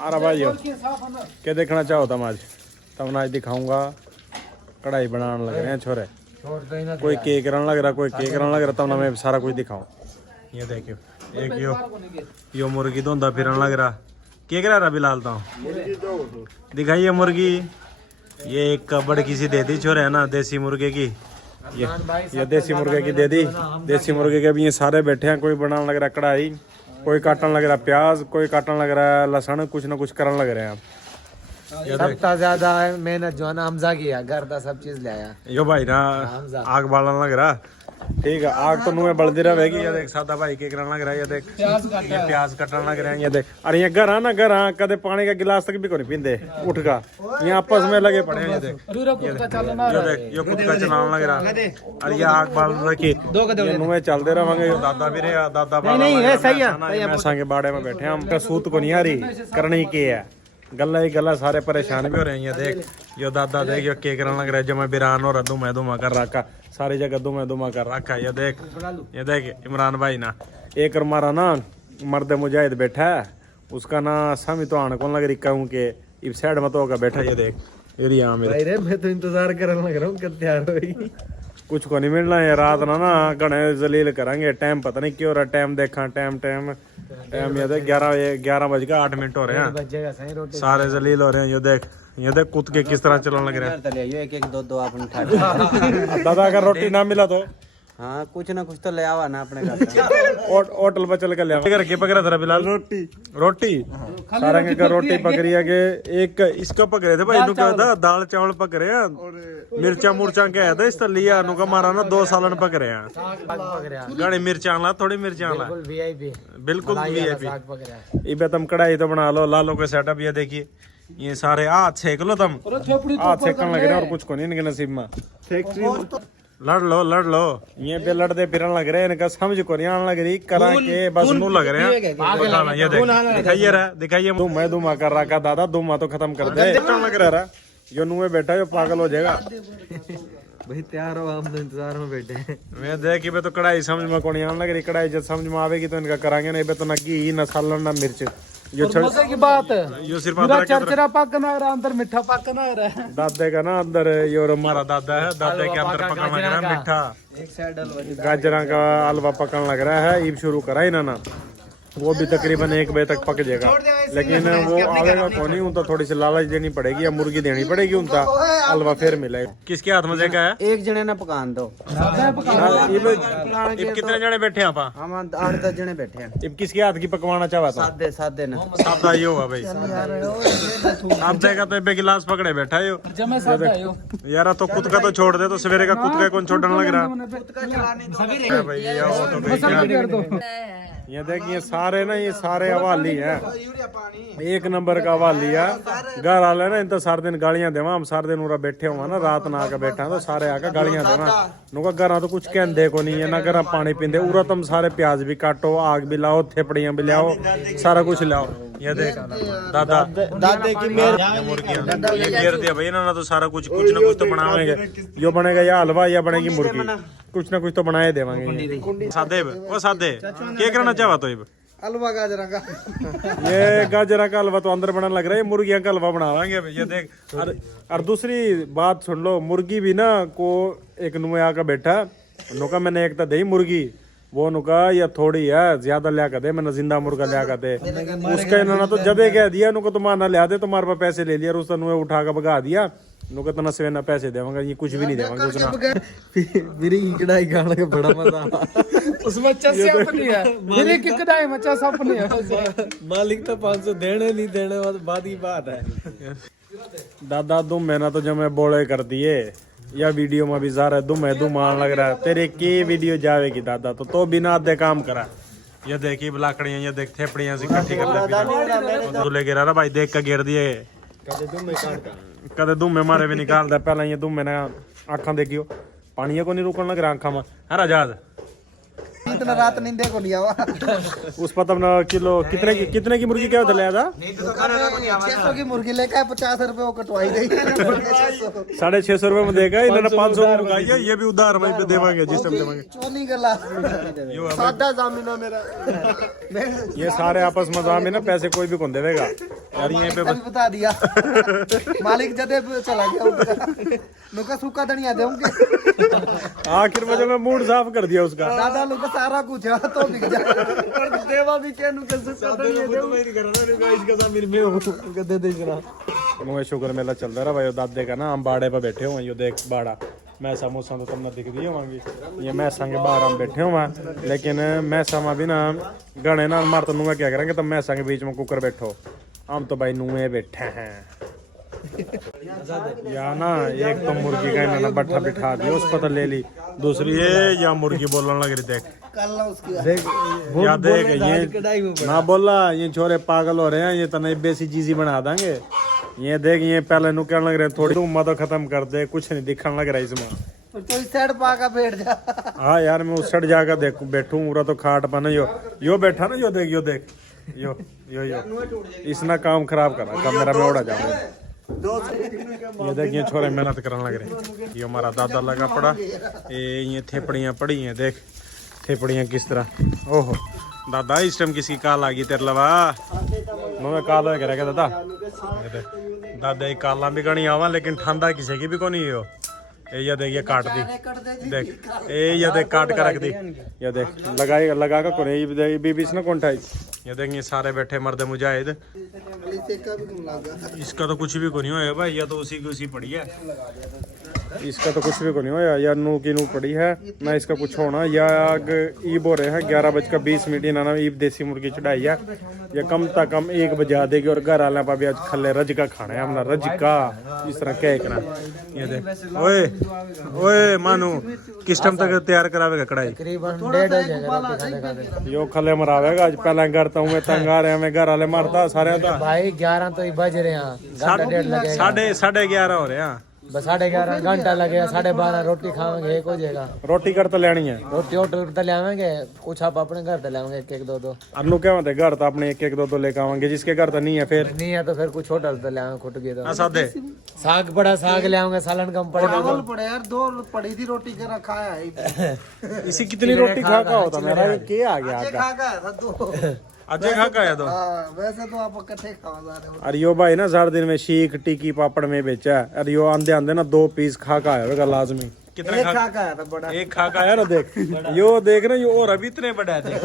अरे भाई क्या देखना चाहो तुम आज? तुम आज दिखाऊंगा कढ़ाई बनाने लग रहे हैं छोरे। कोई केक रन लग रहा, कोई केक रन लग रहा, तब ना मैं सारा कुछ दिखाऊं। ये देखियो एक यो मुर्गी धोंदा फिरन लग रहा। केक रहा बिलाल तो दिखाइए मुर्गी। ये एक कबड़ किसी दे दी छोरे है ना, देसी मुर्गे की। ये देसी मुर्गे की दे दी। देसी मुर्गे के भी ये सारे बैठे हैं। कोई बनाने लग रहा कढ़ाई, कोई काटने लग रहा प्याज, कोई काटने लग रहा है लहसुन, कुछ ना कुछ करने लग रहे हैं। सबसे ज्यादा मेहनत जो है ना हमजा की है, घर का सब चीज ले आया। यो भाई ना आग बालने लग रहा। ठीक है, आग तो नुए बलदी रहेगी। ये देख सादा भाई के करने लग रहा है। ये देख ये प्याज कटने लग रहे हैं। ये देख अरे ये घर ना घर कदे पानी का गिलास तक भी को नहीं पींदे उठ का, ये आपस में लगे पड़े हैं। ये देख ये देख ये कुत्ता चलाने लग रहा। अरे ये आग बाल रखी नुए चलते रहेंगे। दादा भी रहे, दादा भैंसा के बाड़े में बैठे हम। सूत को नहीं आ रही करनी की है, गला ही गला सारे परेशान भी हो रहे हैं। ये देख यो दादा देख यो के करने लग रहा है। जब मैं बिरान हो रहा धुमा धुमा कर रखा, सारी जगह धुमा कर रखा। ये देख इमरान भाई ना एक हमारा ना मर्द मुजाहिद बैठा है, उसका ना समझ तो आने कौन लग रही कहूँ के इस साइड में तो होगा बैठा। ये देख एरिया मेरे मैं तो इंतजार करने लग रहा हूँ कब तैयार होगी। कुछ को नहीं मिलना है रात ना घने जलील करेंगे। टाइम पता नहीं क्यों रहा, टाइम देखा टाइम ये देख 11 बज के 8 मिनट हो रहे हैं। सारे जलील हो रहे हैं। ये देख कुत्ते किस तरह चलने लग रहे हैं। एक दो आपने दादा अगर रोटी ना मिला तो हाँ कुछ ना कुछ तो ले आवा ना अपने घर। होटल पर चल कर ले के पकड़ा था बिलाल रोटी सारे का रोटी पकड़ी है। एक इसको पकड़े थे भाई, क्या था दाल चावल पकड़े हैं, मिर्चा मुर्चा क्या था इस तरह लिया नुका मारा ना 2 सालन पकड़े हैं। गणी मिर्चा ला थोड़ी मिर्चा ला बिल्कुल वीआईपी। इबे तुम कढ़ाई तो बना लो, लालो के सेटअप। ये देखिए ये सारे हाथ सेक लो तुम, हाथ सेकने लग रहे और कुछ को नहीं इनके नसीब में। लड़ लो ये पे लड़ते फिरन लग रहे हैं। इनका समझ को नहीं आने लग रही करा के बस नू लग रहे हैं। ये दिखाइए दुमा कर रहा। दादा दुमा तो खत्म कर दे लग रहा। जो नुए बैठा जो पागल हो जाएगा। भाई तैयार हो, हम तो इंतजार में बैठे हैं। मैं देख तो कढ़ाई समझ में को नहीं आने लग रही। कढ़ाई जब समझ में आवेगी तो इनका कराएंगे, नहीं तो ना घी ना सालन ना मिर्च। ये मजे की बात है। यो सिर्फ चरचरा पकना रहा, अंदर मीठा पकना रहा है। दादे का ना अंदर यो हमारा दादा है, दादे के अंदर पकने लग रहा है मीठा। एक साइड गाजरा का हलवा पकने लग रहा है। ईब शुरू करा ही ना वो भी तकरीबन 1 बजे तक पक जाएगा। लेकिन वो आवेगा कौन ही तो थोड़ी सी लालच देनी पड़ेगी या मुर्गी देनी पड़ेगी उनका हलवा फिर मिलेगा। किसके हाथ में का है? एक जने ना पकान दो। कितने जने बैठे हैं? हम 8-10 जने बैठे हैं। इब किसके हाथ की पकवाना चाहता? सादे ना सादा ही होगा भाई। सादे का तो गिलास पकड़े बैठा है यार। तो खुद का तो छोड़ दे, तो सवेरे का खुद का कौन छोड़ने लग रहा भाई। ये देखिए सारे ना ये सारे हवाली हैं, एक नंबर का हवाली है। घर वाले ना इन तो सारे दिन गालियां देवा। हम सारे दिन उरा बैठे हुआ ना, रात ना आकर बैठा तो सारे आकर गालियां देवा। नुका घर तो कुछ कहते को नहीं है ना, घर पानी पींदे उरा। तुम सारे प्याज भी काटो, आग भी लाओ, थेपड़ियां भी लाओ, सारा कुछ लाओ। ये देख दादे की मुर्गियां दिया भाई ना तो सारा कुछ ना कुछ तो बनाएंगे। यो बनेगा या हलवा या बनेगी मुर्गी, कुछ ना कुछ तो बनाए देवांगे। सादे वो सादे क्या करना चाहवा तो हलवा गाजरा का। ये गाजरा का हलवा तो अंदर बनाने लग रहा है, मुर्गियां का हलवा बना लेंगे। ये देख और दूसरी बात सुन लो, मुर्गी भी ना को एक नुए आकर बैठा नुका मैंने एक तो दही मुर्गी वो नुका या थोड़ी है ज्यादा लिया कर दे, मैंने जिंदा मुर्गा लिया कर दे। उसका इन्होंने तो जदे कह दिया नुका तुम्हारा लिया दे, तुम्हारे पास पैसे ले लिया, उसका नुए उठा कर भगा दिया। नुका तो नसवे ना पैसे देवांगा, ये कुछ भी नहीं देवांगे उसना। मेरी कढ़ाई खाने का बड़ा मजा उसमें अच्छा से अपनी है, मेरी की कढ़ाई में अच्छा अपनी है। मालिक तो 500 देने नहीं देने बाद की बात है। दादा तुम मैंने तो जब मैं बोले कर दिए या वीडियो में भी जा रहा है दुम आने लग रहा है। तेरे की वीडियो जावेगी दादा तो बिना आधे काम करा। ये देखी लाकड़ियां, ये देख थेपड़ियां से इकट्ठी कर दूल्हे गिरा रहा भाई, देख कर गिर दिए। कदे दुम में मारे भी निकाल दे। पहले ये दुम मैंने आंखा देखियो पानी को नहीं रुकने लग रहा आंखा में। है आजाद इतना रात नींदे को लिया हुआ। उस पर तब किलो कितने की मुर्गी क्या लिया था? 600 की मुर्गी लेकर 50 रुपए वो कटवाई गई। 650 रुपए में देगा इन्होंने 500 में मुर्गा। ये भी उधार वहीं पे देवांगे जिस टाइम देवांगे। चोनी गला सादा जामिन मेरा। ये सारे आपस में जामिन है, पैसे कोई भी कौन देगा। यार यहीं पे भी बता दिया मालिक जदे पे चला गया उनका नुका सूखा धनिया देंगे आखिर में जब मैं मूड साफ कर दिया उसका दादा लोग सारा कुछ है तो बिक जाए देवा भी के नुका सूखा धनिया दे दे जरा मुझे शुक्र मेला चल रहा भाई दादे का ना हम बाड़े पे बैठे हुए यो देख बाड़ा मैसा मूसा तो तुमने दिख दी होंगी ये मैसा के बाहर हम बैठे हुए लेकिन मैसा में भी ना गणे ना मार तो नुआ क्या करेंगे तुम मैसा के बीच में कुकर बैठो हम तो भाई नुए बैठे हैं या ना एक तो मुर्गी का इन्होंने बट्ठा बिठा दिया उस पर तो ले ली दूसरी ये या मुर्गी बोलने लग रही देख देख या देख ये ना बोला ये छोरे पागल हो रहे हैं ये तो नई बेसी चीजी बना देंगे ये देख ये पहले नु कहने लग रहे थोड़ी तुम तो खत्म कर दे कुछ नहीं दिखने लग रहा इसमें तो इस साइड पाका बैठ जा हाँ यार मैं उस साइड जाकर देखू बैठू पूरा तो खाट पर ना यो बैठा ना यो देख यो इसने काम खराब करा कमरा में उड़ा जाऊंगा ये देखिए छोरे मेहनत करने लग रहे ये हमारा दादा लगा पड़ा ये थेपड़ियाँ पड़ी हैं देख थेपड़ियाँ किस तरह ओहो दादा इस टाइम किसकी काल आ गई तेरे लवा मैं काल हो गया दादा दादा एक काला भी गणी आवा लेकिन ठंडा किसी की भी को नहीं हो ये देख ये काट दी देख ये देख काट कर रख दी ये देख लगा का कोने ये बीबी इसने कौन ठाई ये देख ये सारे बैठे मर्द मुजाहिद इसका तो कुछ भी को नहीं होया भाई या तो उसी की उसी पड़ी है इसका तो कुछ भी को नहीं होया या नू की नू पड़ी है ना इसका कुछ होना या आग ईब हो रहे हैं 11:20 इन्होंने ईब देसी मुर्गी चढ़ाई है या कम से कम 1 बजे आ देगी और घर वाले पर भी आज खले रज का खाना है हमने रज का इस तरह क्या करना ये देख ओए ओए मानू किस टाइम तक तैयार करावेगा कढ़ाई तकरीबन 1:30 हो यो खले मरावेगा आज पहले करता हूँ मैं तंग आ रहे हैं घर वाले मारता सारे भाई 11 तो ही बज रहे हैं घंटा 1:30 लगेगा साढ़े 11 हो रहे हैं बस 11:30 घंटा लगेगा 12:30 रोटी खावेंगे एक हो जाएगा रोटी कर तो लेनी है रोटी होटल पर ले आवेंगे कुछ आप अपने घर पे लाएंगे एक दो दो अनु क्या होता है घर तो अपने एक दो लेके आवेंगे जिसके घर तो नहीं है फिर नहीं है तो फिर कुछ होटल पे ले आएंगे खुट गए तो सादे साग पड़ा साग ले आएंगे सालन कम पड़ेगा पड़े यार 2 पड़ी थी रोटी के रखाया है इसी कितनी रोटी खा का होता मेरा के आ गया खा का था 2 अजय खा का है तो वैसे तो आप इकट्ठे खा जा रहे हो अरे यो भाई ना 4 दिन में शीख टिक्की पापड़ में बेचा है अरे यो आंधे आंधे ना 2 पीस खा का आएगा लाजमी कितने खा का आया था बड़ा एक खा का है ना देख यो देख ना यो और अभी इतने बड़ा है देख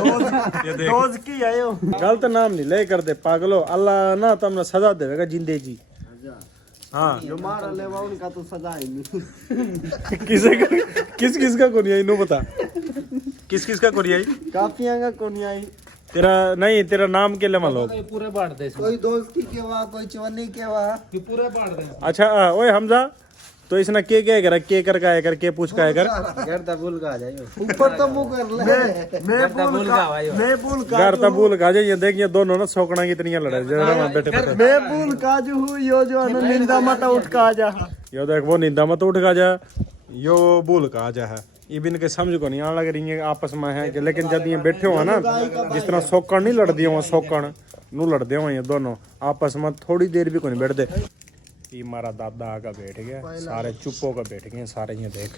ये देख रोज की आयो गलत नाम नहीं ले कर दे पागलो अल्लाह ना तुमने सजा देगा जिंदे जी हाँ जो मार लेवा उनका तो सजा ही नहीं किस किस का कोनिया इन्हों बता किस का कोनिया काफियां का कोनिया तेरा नाम के लिए लोग पूरे बांट दे कोई दोस्त की केवा कोई चवन्नी केवा कि पूरे बांट दे अच्छा ओए हमजा तो इसने के करा के कर का है कर के पूछ का है कर घर ता भूल का जाइयो ऊपर तो मुंह कर ले मैं भूल का घर ता भूल का जाइए देखिए दोनों ना सोकना कितनी लड़ाई जरा बैठे मैं भूल का जो हूं यो जो निंदा मत उठ का जा यो देख वो निंदा मत उठ का जा यो भूल का जा है इबिन के समझ को नहीं आने लग रही है आपस में है कि लेकिन जब ये बैठे हो ना जिस तरह सोकण नहीं लड़ दिए हो सोकण नू लड़ दे हो ये दोनों आपस में थोड़ी देर भी को नहीं बैठते ये हमारा दादा आका बैठ गया सारे चुप्पो का बैठ गए सारे ये देख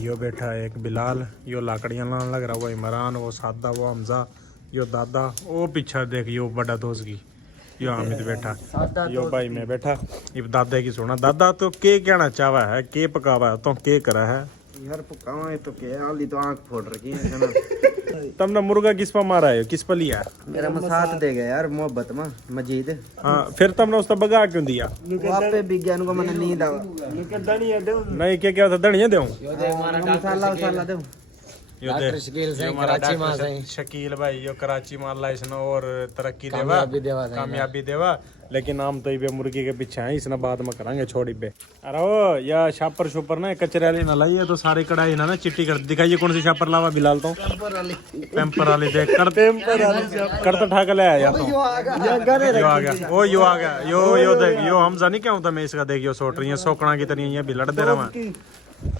यो बैठा एक बिलाल यो लाकड़ियाँ लाने लग रहा वो इमरान वो सादा वो हमजा यो दादा वो पीछा देख यो बड़ा दोस्त की यो हामिद बैठा यो भाई मैं बैठा ये दादा की सुना दादा तो के कहना चाहवा है के पकावा है तो के करा है यार पकावा है तो क्या हाली तो आंख फोड़ रखी है ना तुमने मुर्गा किस पर मारा है किस पर लिया मेरा मसात दे गया यार मोहब्बत में मजीद हाँ फिर तुमने उसका बगा क्यों दिया वापे विज्ञान को मैंने नींद आवा नहीं क्या था धनिया दे मसाला वसाला दे यो देख यो हमारा डॉक्टर शकील भाई यो कराची में अल्लाह इसने और तरक्की देवा कामयाबी देवा लेकिन हम तो ये मुर्गी के पीछे हैं इसने बाद में करांगे छोड़ी पे अरे ओ या छापर शुपर ना कचरे वाली ना लाइए तो सारी कढ़ाई ना चिट्टी कर दिखाइए कौन सी छापर लावा बिलाल तो पेम्पर वाली देख कर तो ठाक ले आया तो यो आ गया ओ यो आ गया यो देख यो हमजा नहीं क्या होता मैं इसका देख यो सोट रही है सोकड़ा की तरह ये भी लड़ दे रहा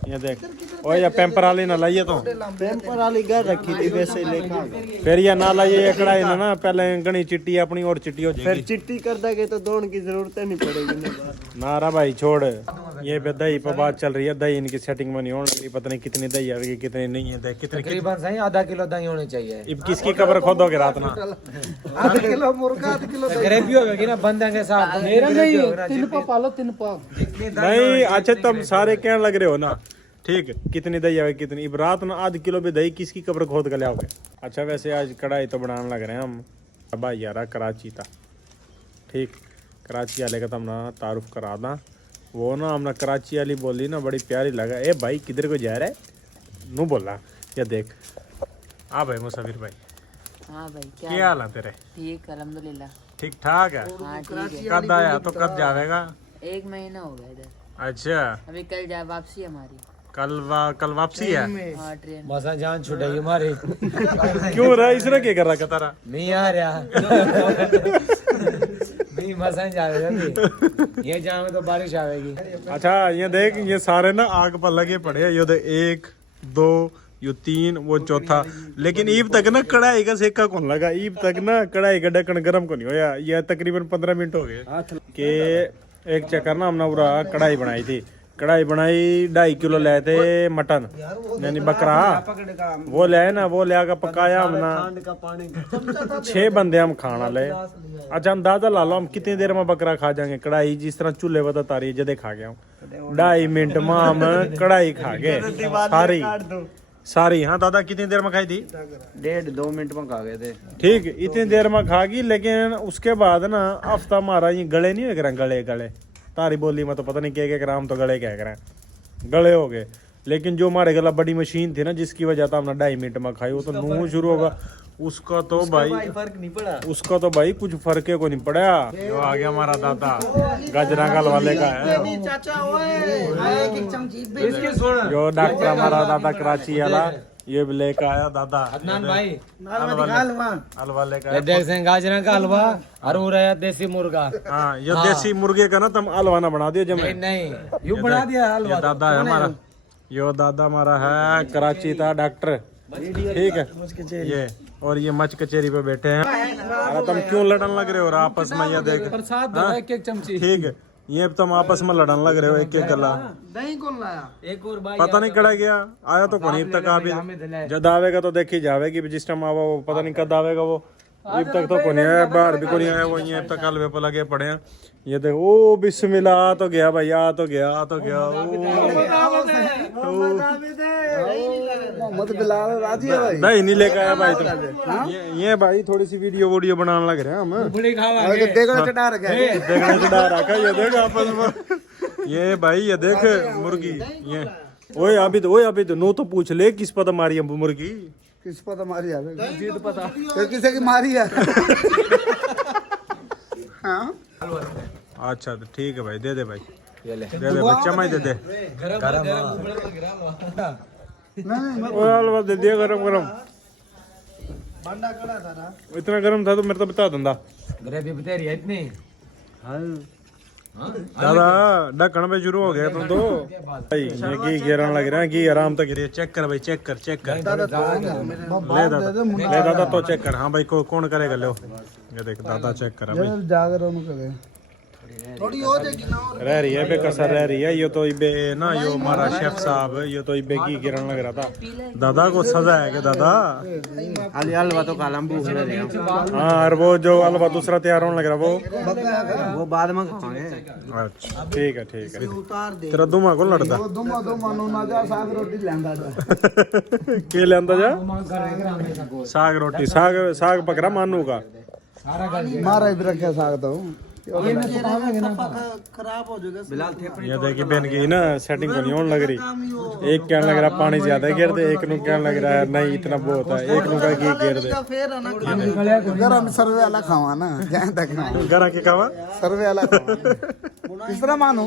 ये देख ओ ये पेम्पर वाली ना लाइए तो पेपर वाली घर रखी थी वैसे लेकर फिर ये ना लाइए ये कढ़ाई ना पहले गणी चिट्टी अपनी और चिट्टी हो फिर जाएगी चिट्टी कर देंगे तो दौड़ की जरूरत नहीं पड़ेगी ना। ना रहा भाई छोड़ ये पे दही पर बात चल रही है दही इनकी सेटिंग में नहीं होने लगी पता नहीं कितनी दही आएगी कितनी नहीं है दही कितनी तकरीबन सही आधा किलो दही होनी चाहिए। अब किसकी कब्र खोदोगे रात ना आधा किलो मुर्गा आधा किलो ग्रेवी होगी ना बंदे के साथ मेरा नहीं 3 पाव पालो 3 पाव नहीं अच्छा तुम सारे कहने लग रहे हो ना ठीक कितनी दही आएगी कितनी अब रात ना आध किलो भी दही किसकी कब्र खोद कर लाओगे। अच्छा वैसे आज कढ़ाई तो बनाने लग रहे हैं हम भाई यार कराची था ठीक कराची वाले का तो हमने तारुफ करा दा वो ना हमने कराची वाली बोली ना बड़ी प्यारी लगा ए भाई किधर को जा रहा है नू बोला या देख आ भाई मुसाफिर भाई हाँ भाई क्या हाल है तेरे ठीक अल्हम्दुलिल्लाह ठीक ठाक है हाँ ठीक है। कब आया तो कब जाएगा 1 महीना हो गया इधर अच्छा अभी कल जा वापसी हमारी कल वापसी है हाँ ट्रेन बस जान छुटेगी हमारी क्यों रहा इसने क्या कर रहा तारा नहीं आ रहा नहीं मसा जाएगा ये जाए तो बारिश आएगी। अच्छा ये देख ये सारे ना आग पर लगे पड़े हैं ये देख 1 2 ये 3 वो चौथा लेकिन ईब तक ना कढ़ाई का सेका कौन लगा ईब तक ना कढ़ाई का ढक्कन गर्म को नहीं होया ये तकरीबन 15 मिनट हो गए कि एक चक्कर ना हमने पूरा कढ़ाई बनाई थी कढ़ाई बनाई 2.5 किलो लाए थे मटन यानी बकरा वो ले ना वो ले आकर पकाया हमने 6 बंदे हम खाना ले। अच्छा अंदाजा ला लो हम कितनी देर में बकरा खा जाएंगे कढ़ाई जिस तरह चूल्हे पर तारी जदे खा गया हूँ 2.5 मिनट में हम कढ़ाई खा गए सारी हाँ दादा कितनी देर में खाई थी 1.5-2 मिनट में खा गए थे। ठीक इतनी देर में खा गई लेकिन उसके बाद ना हफ्ता हमारा ये गले नहीं हो गए गले तारी बोली में तो पता नहीं क्या ग्राम तो गले क्या करें गले हो गए लेकिन जो हमारे गला बड़ी मशीन थी ना जिसकी वजह से हमने 2.5 मिनट में खाई वो तो नू शुरू होगा उसका तो भाई फर्क नहीं पड़ा उसका तो भाई कुछ फर्क को नहीं पड़ा जो आ गया हमारा दादा गजरांगल वाले का है जो डॉक्टर हमारा दादा कराची वाला ये भी लेकर आया दादा अदनान भाई हलवा लेकर आया। देख से गाजरा का हलवा और वो रहा देसी मुर्गा। हाँ ये देसी मुर्गे का ना तुम हलवा ना बना दियो जब नहीं यू बना दिया हलवा ये दादा है हमारा यो दादा हमारा है कराची था डॉक्टर ठीक है ये और ये मच कचेरी पे बैठे हैं अरे तुम क्यों लड़न लग रहे हो आपस में ये देख प्रसाद हाँ? एक चमची ठीक है ये तुम आपस में लड़न लग रहे हो एक गला दही कौन लाया एक और भाई पता नहीं कड़ा गया आया तो कौन तक आप जब आवेगा तो देखी जावेगी जिस टाइम आवा वो पता नहीं कद आवेगा वो अब तक तो कौन आया बाहर भी कौन आया वो ये तक हलवे पे लगे पड़े हैं ये देखो ओ बिस्मिल्लाह आ तो गया भाई आ तो गया मोहम्मद बिलाल राजी है भाई नहीं नहीं लेकर आया भाई तो ये भाई थोड़ी सी वीडियो बनाने लग रहे हैं हम बुढ़ी खावा देखो चढ़ा रखा है देखने से डर रखा ये देख आपस में ये भाई ये देख मुर्गी ये ओए अभी तो नो तो पूछ ले किस पता मारी है मुर्गी किस पता मारी है जीत पता तो किसे की मारी है हाँ अच्छा तो ठीक है भाई दे दे भाई दे दे बच्चा मैं दे दे ओए हलवा दे दिया गरम बंडा कड़ा था ना इतना गरम था तो मेरे तो बता धंधा ग्रेवी बतेरी है इतनी दादा ढक्कन पे शुरू हो गया तुम तो भाई ये घी गिरने लग रहा है घी आराम तक गिरे चेक कर भाई चेक कर ले दादा तो चेक कर हाँ भाई कौन करेगा लो ये देख दादा चेक करा भाई जागरण करे थोड़ी हो जाएगी ना और रह रही है बेकसर रह रही है ये तो इबे ना यो हमारा शेफ साहब ये तो इबे घी गिरने लग रहा था दादा को सजा है क्या दादा हलवा तो कालम भूख रहे हाँ और वो जो हलवा दूसरा तैयार होने लग रहा वो बाद में खाएंगे अच्छा ठीक है उतार दे तेरा दुमा को लड़दा दुमा नो ना जा साग रोटी लेंदा जा के लेंदा जा साग रोटी साग पकड़ा मानू का मारा इधर रखे साग तो खराब हो जाएगा बिलाल थे ये देखिए बहन की ना सेटिंग को नहीं होने लग रही एक कहने लग रहा पानी ज्यादा गिर दे एक नु कहने लग रहा है नहीं इतना बहुत है एक नु का घी गिर दे फिर ना गरम सर्वे वाला खावा ना जहां तक गरा के खावा सर्वे वाला किस तरह मानू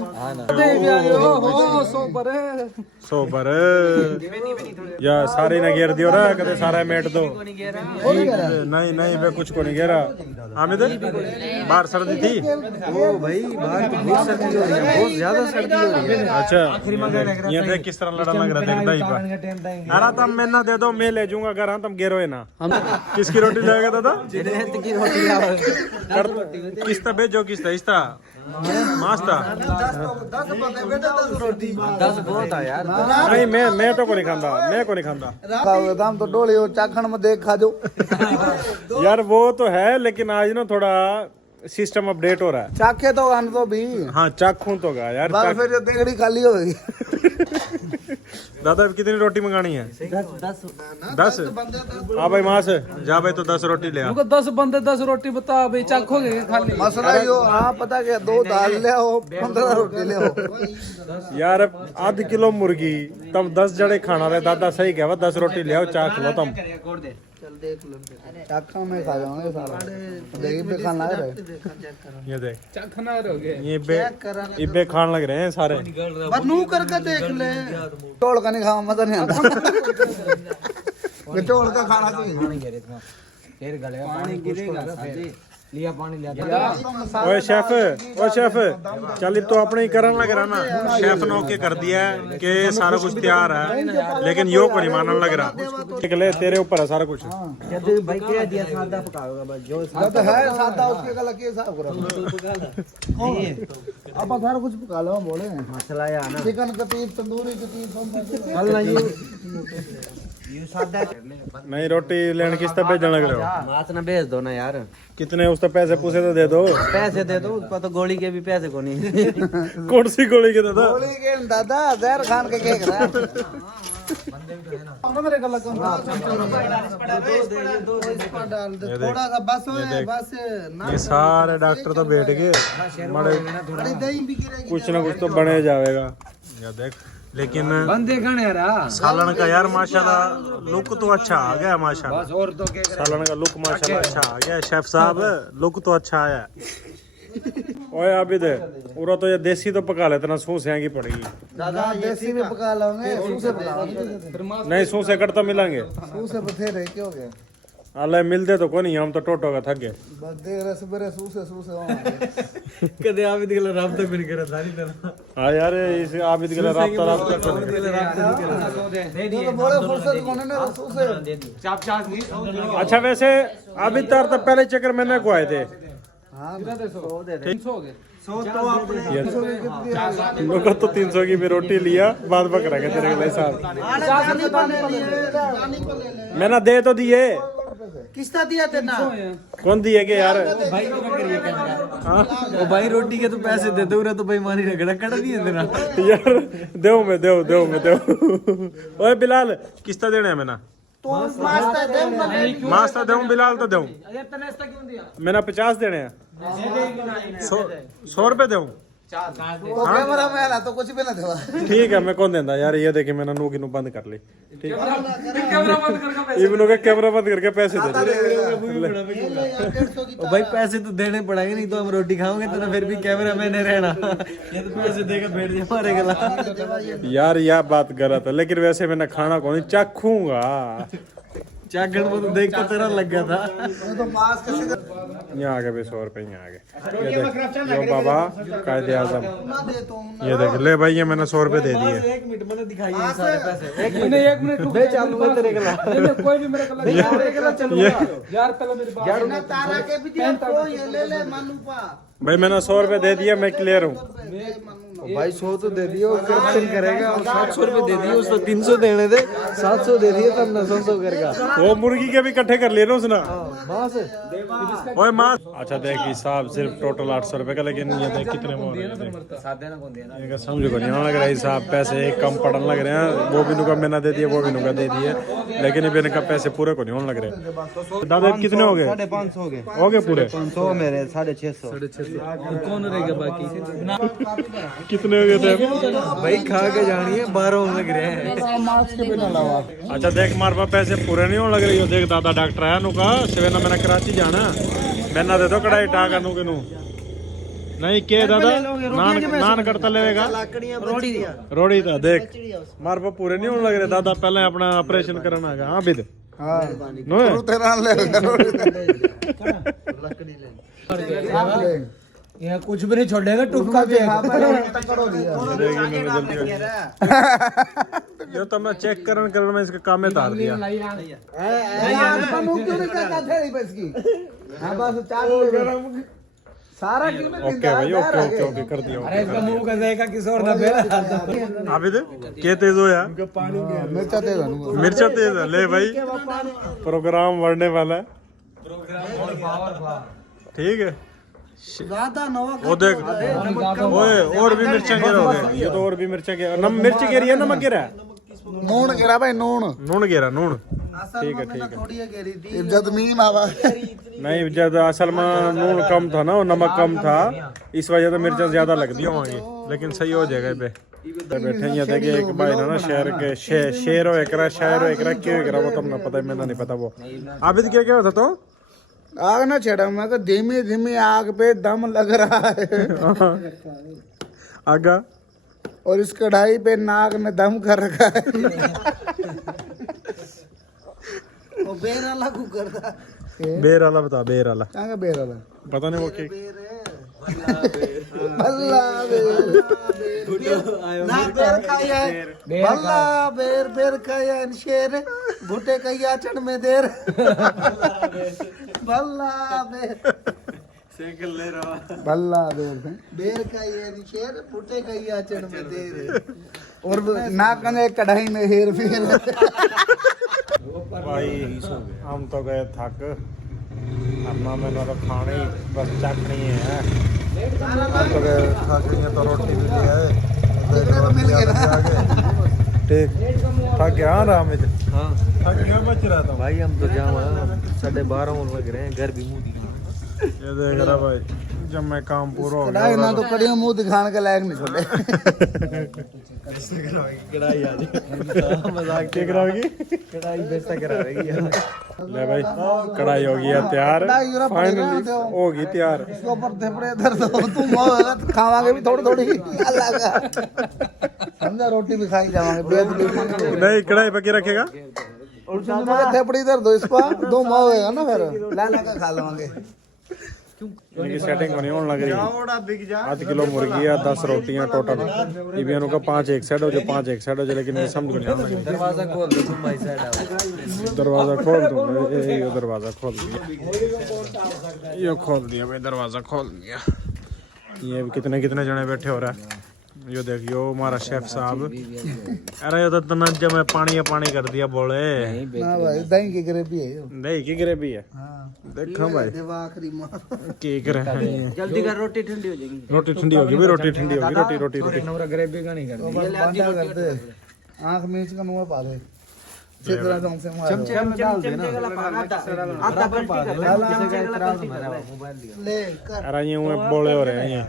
सोबर या सारे ना घेर दियो रा कदे सारा मेट दो नहीं नहीं मैं कुछ को नहीं घेरा हामिद बाहर सर्दी थी ओ भाई बाहर तो बहुत सर्दी हो रही है, बहुत ज्यादा सर्दी हो रही है। अच्छा ये देख किस तरह लड़न लग रहा देख दही पर अरे तुम मैं ना दे दो मैं ले जाऊंगा घर तुम घेरो है ना किसकी रोटी लाएगा दादा किस्ता भेजो किस्ता इस्ता मास्ता 10 बहुत है यार। नहीं मैं तो को नहीं खाता मैं को नहीं खाता दाम तो डोली हो चाखण में देख खा जो। यार वो तो है लेकिन आज ना थोड़ा सिस्टम अपडेट हो रहा है चाखे तो आन तो भी हाँ चाखूं तो गा यार बार फिर देगड़ी खाली होगी। दादा कितनी रोटी मंगानी है 10 हाँ भाई माँ से जा भाई तो 10 रोटी ले आ 10 बंदे 10 रोटी बता भाई चाखोगे खाली मसला यो हाँ पता क्या 2 दाल ले आओ 15 रोटी ले आओ। यार आध किलो मुर्गी तब 10 जड़े खाना रहे दादा सही कहा 10 रोटी ले आओ चाख लो तुम चाखा में खा जाओगे सारा देखी पे खाना है ये देख चाखना रहोगे ये बे खान लग रहे हैं सारे बस नू करके देख ले टोल का नहीं खावा मजा नहीं आता। टोल का खाना चाहिए ओए शेफ चल तो अपने ही करन लग रहा ना शेफ ने ओके कर दिया है कि सारा कुछ तैयार है लेकिन यो को नहीं मानने लग रहा निकले तेरे ऊपर है सारा कुछ भाई क्या दिया सादा पकाओगे बस जो तो है सादा उसके गला के हिसाब करो अब सारा कुछ पका लो बोले मसाला या ना चिकन कतीफ तंदूरी कतीफ हल नहीं ये सादा नहीं रोटी लेने किस तरह भेजने लग रहे हो मात ना भेज दो ना यार कितने उस तो पैसे पूछे तो दे दो पैसे दे दो उसका तो गोली के भी पैसे को नहीं कौन सी गोली के दादा गोली के दादा जहर खान के केक रहा मेरे गला कौन थोड़ा सा बस हो बस ये सारे डॉक्टर तो बैठ गए बड़े कुछ ना कुछ तो बने जाएगा या देख लेकिन बंदे गणे रहा सालन का यार माशाल्लाह लुक तो अच्छा आ गया माशाल्लाह और तो के सालन का लुक माशाल्लाह अच्छा आ गया शेफ साहब लुक तो अच्छा आया ओए आबिद पूरा तो ये देसी तो पका लेते ना सूस की पड़ेगी दादा देसी में पका लोगे सूसे पका नहीं सूसे कटता मिलेंगे सूसे बथेरे क्यों गए अल्लाह मिलते तो कोई नहीं हम तो टोटो का थक गए बस देख रहे सबरे सूसे कदे आबिद के लिए राब्ता भी नहीं करा सारी तरह हाँ यार इस आबिद के लिए राब्ता तो बोले फुर्सत कोने ने सूसे चाप अच्छा वैसे आबिद तार तो पहले चक्कर मैंने को आए थे हां 100 दे 300 हो गए 100 तो आपने लोग तो 300 की भी रोटी लिया बाद में करेंगे तेरे के साथ मैंने दे तो दिए किस्ता दिया थे ना कौन दिए के यार भाई को करिए कैमरा ओ भाई रोटी के तो पैसे दे दो रे तो भाई मानी रगड़ा कड़ दिए तेरा यार देव में ओए बिलाल किस्ता देने है मैंने तो मास्ता दूं बिलाल तो दूं क्यों दिया मैंने 50 देने हैं 100 रुपए दूं तो कैमरा में आला तो कुछ भी ना देवा ठीक है मैं कौन देंदा यार ये देखिए मैंने नू गिनू बंद कर ली ठीक कैमरा बंद करके इवनो के कैमरा बंद करके पैसे दे ओ भाई पैसे तो देने पड़ेंगे नहीं तो हम रोटी खाओगे तो ना फिर भी कैमरा मैन रहना ये तो पैसे देकर बैठ जाए हमारे गला यार यह बात गलत है लेकिन वैसे मैंने खाना कौन चखूंगा चागण में तो देख के तेरा लग गया था तो मास्क कैसे यहाँ आ गए भी 100 रुपए यहाँ आ गए ये देख यो बाबा कायदे आजम ना दे तो ये देख ले भाई ये मैंने 100 रुपए दे दिए 1 मिनट मैंने दिखाई है सारे पैसे 1 मिनट बे चालू है तेरे गला कोई भी मेरे गला तेरे गला चलूगा यार पहले मेरी बात यार तारा के भी दिया तो ये ले ले मानू पा भाई मैंने 100 रुपए दे दिया मैं क्लियर हूँ भाई 100 तो दे दियो करप्शन करेगा और 700 रुपए दे दिए उसको 300 देने दे 700 दे दिए तब 900 करेगा वो मुर्गी के भी इकट्ठे कर लिए ना उसने बस ओए मां अच्छा देख हिसाब सिर्फ टोटल 800 रुपए का लेकिन ये देख कितने में हो रहे हैं साथ देना कौन देना ये समझ को नहीं लग रहा हिसाब पैसे एक कम पड़न लग रहे हैं वो भी नुका मैंने दे दिया वो भी नुका दे दिए लेकिन इनका का पैसे पूरे को नहीं होने लग रहे दादा कितने हो गए 550 हो गए पूरे 500 मेरे 650 कौन रहेगा बाकी कितने हो गए थे भाई खा के जानी है 12 लग रहे हैं अच्छा देख मार पा पैसे पूरे नहीं होने लग रही हो देख दादा डॉक्टर आया नुका सवेरा मैंने कराची जाना मैंने दे दो कढ़ाई टाका नु के नु नहीं के दादा नान करता लेगा रोड़ी था देख मार पर पूरे नहीं होने लग रहे दादा पहले अपना ऑपरेशन करना है हाँ बिद हां नो यहाँ कुछ भी नहीं छोड़ेगा टुक्का भी ये तो मैं चेक करन में इसका काम में तार दिया सारा ओके भाई ओके ओके ओके कर दिया अरे इसका मुंह का जाएगा किशोर दा बेला आबिद के तेज हो यार मिर्चा दे दो मिर्चा तेज है ले भाई प्रोग्राम बढ़ने वाला है ठीक है ज्यादा नवा वो देख ओए और भी मिर्चा गिरोगे ये तो और भी मिर्चा गिरा नम मिर्च गिरी है नमक गिरा है नून गिरा भाई नून गिरा नून ठीक है थोड़ी गिरी थी जब मीम आवा नहीं जब असल में नून कम था ना और नमक कम था इस वजह से मिर्चा ज्यादा लगती होंगी लेकिन सही हो जाएगा बे बैठे यहाँ थे कि एक भाई ना शहर के शेर हो एकरा शायर हो एकरा क्यों एकरा वो तुमने पता है मैंने नहीं पता वो आबिद क्या क्या होता तो आग ना छेड़ा मैं तो धीमी धीमी आग पे दम लग रहा है आगा और इस कढ़ाई पे नाग ने दम कर रखा है वो बेर वाला कुकर था बेर वाला बता बेर वाला कहाँ का बेर वाला पता नहीं वो क्या भल्ला बेर ना बेर खाया भल्ला बेर बेर खाया शेर भुट्टे कई आचन में देर भल्ला बेर साइकिल ले रहा भल्ला बेर खाया शेर भुट्टे कई आचन में देर और नाक ने कढ़ाई में हेर फेर भाई हम तो गए थक अपना मैंने तो खाने ही बस चखनी है तो गए थक गए तो रोटी भी है ठीक थक गया ना अमित हाँ थक गया बच रहा था भाई हम तो जाओ 12:30 लग रहे हैं घर भी मुंह दिखा ये देख रहा भाई जब मैं काम पूरा हो कढ़ाई ना तो कड़ियों मुंह दिखाने के लायक नहीं छोड़े कढ़ाई आ जाए मजाक क्या कराओगी कढ़ाई बेचा कराएगी ले भाई कढ़ाई होगी है तैयार फाइनली होगी तैयार इसके ऊपर थेपड़े इधर दो तुम होगा तो खावांगे भी थोड़ी थोड़ी अल्लाह का समझा रोटी भी खाई जावांगे बेद भी नहीं कढ़ाई पकी रखेगा और थेपड़ी इधर दो इसको दो माँ होएगा ना फिर लाला का खा लवांगे इनकी सेटिंग होनी होने लग रही है 8 किलो मुर्गी है 10 रोटियां टोटल इबियनों का 5 एक साइड हो जो 5 एक साइड हो जो लेकिन ये समझ नहीं आ रहा दरवाजा खोल दो तुम भाई साइड दरवाजा खोल दो ये दरवाजा खोल दिया ये खोल दिया भाई दरवाजा खोल दिया ये कितने कितने जने बैठे हो रहा है यो देखियो हमारा शेफ साहब अरे ये तो तनज्जा में पानी कर दिया बोले ना भाई दही की ग्रेवी है यो दही की ग्रेवी है हां देखो भाई देवा आखिरी मां की कर रहे हैं जल्दी कर रोटी ठंडी हो जाएगी रोटी ठंडी होगी भाई रोटी ठंडी होगी रोटी नवरा ग्रेवी का नहीं कर बंदा कर दे आंख मिर्च का मुंह पा दे चित्रा दम से मार चमचे में डाल देना आता पलटी कर किसी का इतराज मेरा मोबाइल दिया ले कर अरे ये बोले हो रहे हैं ये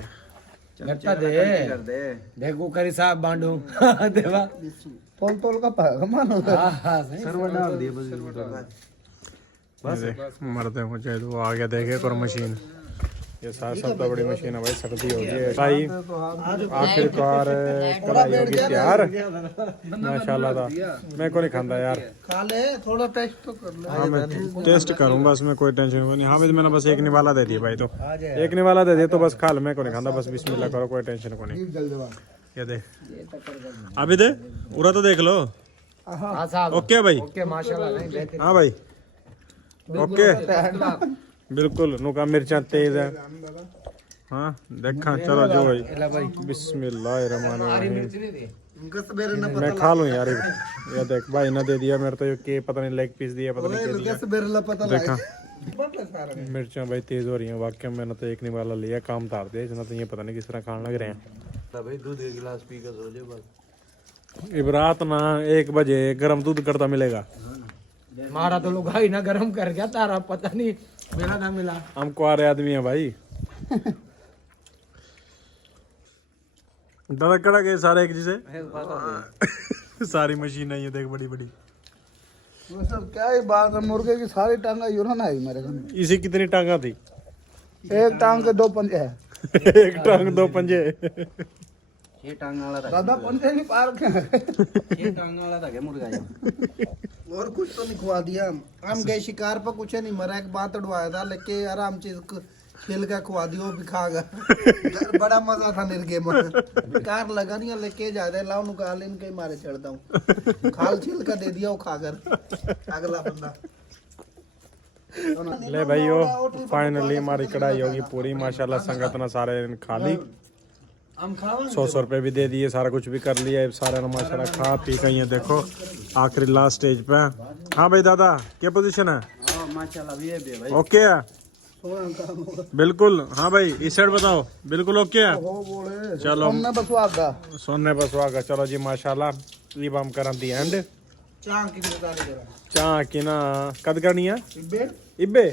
घट्टा दे देखो करी साहब बांडू देवा तोल तोल का पाएगा मानो हां सर्वर डाल दिए बस मरते हो चाहे तो आ गया देखे और मशीन ये साथ सबसे बड़ी मशीन है भाई सर्दी हो गई है भाई आखिरकार कढ़ाई होगी तैयार माशाल्लाह था मैं को नहीं खाता यार खा ले थोड़ा टेस्ट तो कर ले हाँ मैं टेस्ट करूँ बस मैं कोई टेंशन नहीं हाँ मैंने बस एक निवाला दे दिया भाई तो एक निवाला दे दिया तो बस खा लो मैं को नहीं खाता बस बिस्मिल्लाह करो कोई टेंशन को नहीं ये देख अभी दे पूरा तो देख लो हां साहब ओके भाई ओके माशाल्लाह नहीं बेहतरीन हाँ भाई ओके बिल्कुल नुका मिर्चा तेज है हाँ देखा चलो जो भाई बिस्मिल्लाहिर्रहमानिर्रहीम मैं खा लूँ यार ये देख भाई ना दे दिया मेरे तो ये के पता नहीं लेग पीस दिया पता नहीं क्या दिया देखा मिर्चा भाई तेज हो रही हैं वाकई में मैंने तो एक निवाला लिया काम तार दिया जना तो ये पता नहीं किस तरह खाने लग रहे हैं भाई दूध एक गिलास पी कर सो जाए बस इबरात ना 1 बजे गर्म दूध करता मिलेगा मारा तो लोग भाई ना गरम कर गया तारा पता नहीं मेरा ना मिला हम कुआरे आदमी हैं भाई दादा कड़ा गए सारे एक जिसे सारी मशीन है ये देख बड़ी बड़ी वो सब क्या ही बात है मुर्गे की सारी टांगा यूं ना आई मेरे घर इसी कितनी टांगा थी एक टांग के 2 पंजे है एक टांग दो पंजे। ये टांग वाला था, दादा पंजे नहीं पार के ये टांग वाला था क्या मुर्गा ये? और कुछ तो नहीं खुआ दिया। हम गए शिकार पर, कुछ नहीं मरा, एक बात उड़वाया था लेके आराम चीज खेल का खुआ दिया, वो भी खा गया। बड़ा मजा था निर्गे में। कार लगा नहीं लेके जा रहे, लाओ निकाल इनके मारे चढ़ता हूँ। खाल छील का दे दिया वो खाकर अगला बंदा। ले भाइयों, फाइनली हमारी कढ़ाई होगी पूरी माशाल्लाह। संगत ने सारे दिन खा ली, हम खावा 100 रुपए भी दे दिए, सारा कुछ भी कर लिया सारा ने माशाल्लाह खा पी गई है। देखो आखिरी लास्ट स्टेज पे। हाँ भाई दादा क्या पोजीशन है? हां माशाल्लाह भी है भाई। ओके है बिल्कुल। हाँ भाई इस साइड बताओ, बिल्कुल ओके है। चलो हमने बसवागा सोने बसवागा। चलो जी माशाल्लाह लीब हम करा दी एंड चांग की निकाल जरा चाह की ना कद करनी है बेट इब्बे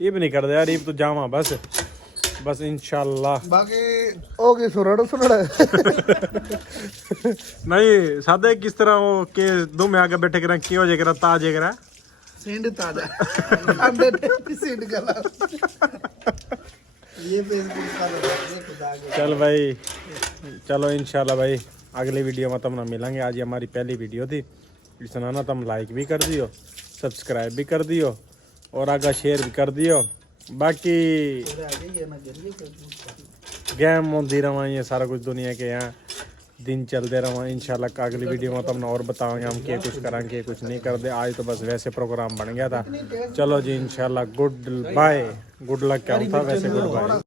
इब नहीं कर दे यार, इब तो जावा बस बस इंशाल्लाह। बाकी होगी सुरड़ सुरड़। नहीं सादे किस तरह वो के दो में आगे बैठे करा की हो जाए करा ताजे करा सेंड ताजा अंडे टेस्टी सेंड करा। ये फेसबुक का ये खुदा के। चल भाई चलो इंशाल्लाह भाई अगली वीडियो में तुम मिलेंगे। आज ये हमारी पहली वीडियो थी, इसने ना तुम लाइक भी कर दियो, सब्सक्राइब भी कर दियो और आगे शेयर भी कर दियो। बाकी गेम होती रहा ये सारा कुछ दुनिया के यहाँ दिन चलते रहा। इंशाल्लाह अगली वीडियो में तुमने और बताओगे हम क्या कुछ करेंगे कुछ नहीं कर दे। आज तो बस वैसे प्रोग्राम बन गया था। चलो जी इंशाल्लाह गुड बाय, गुड लक क्या होता वैसे गुड बाय।